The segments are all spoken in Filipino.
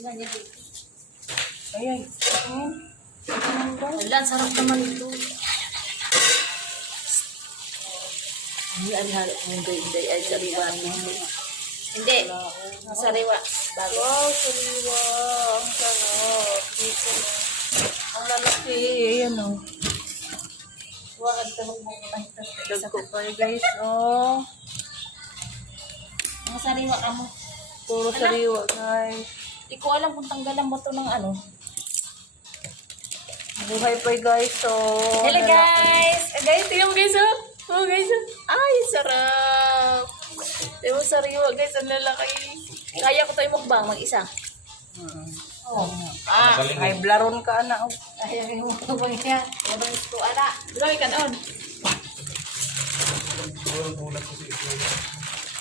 Ay, ay. Wala, sarap naman ito. Hindi, ang halo ng hindi ay sariwa. Hindi, sariwa. Bago. Wow, sariwa. Ang sarap. Dito na. Ang lalaki. Ayan o. Huwag ito mo Dagko pa guys. Oh. Ang sariwa ka mo. Puro sariwa guys. Hindi ko alam kung tanggalan mo ito ng ano. Buhay pa guys. So, Hello guys! Guys, tingnan mo guys oh. Oh guys oh. Ay, sarap. Tingnan mo sariwa guys. Ang lalaki. Kaya ko tayo mukbang mag-isa. Oh. Ay, blaron ka na. Oh. Ay, yung mukbang niya. Yung ito, ana. Dami ka noon.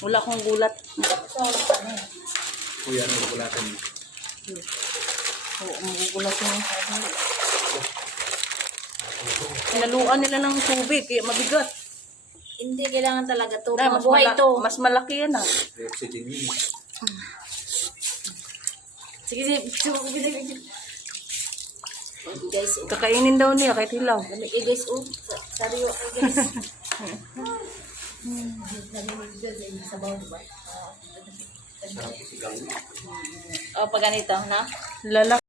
Wala akong gulat. Kuya, ano bulatan mo? Oo, magugulat mo. Pinaluan nila ng tubig. Kaya mabigat. Hindi, kailangan talaga ito. Dahil Mabuhay ito. mas malaki yan ah. Oxygen yun. Sige, sige. Okay guys, oh. Kakainin daw niya kahit hilaw. Lamig eh guys, oh. Sariwa eh guys. Sabaw, diba? Oh, pag ganito, na? Lalaki.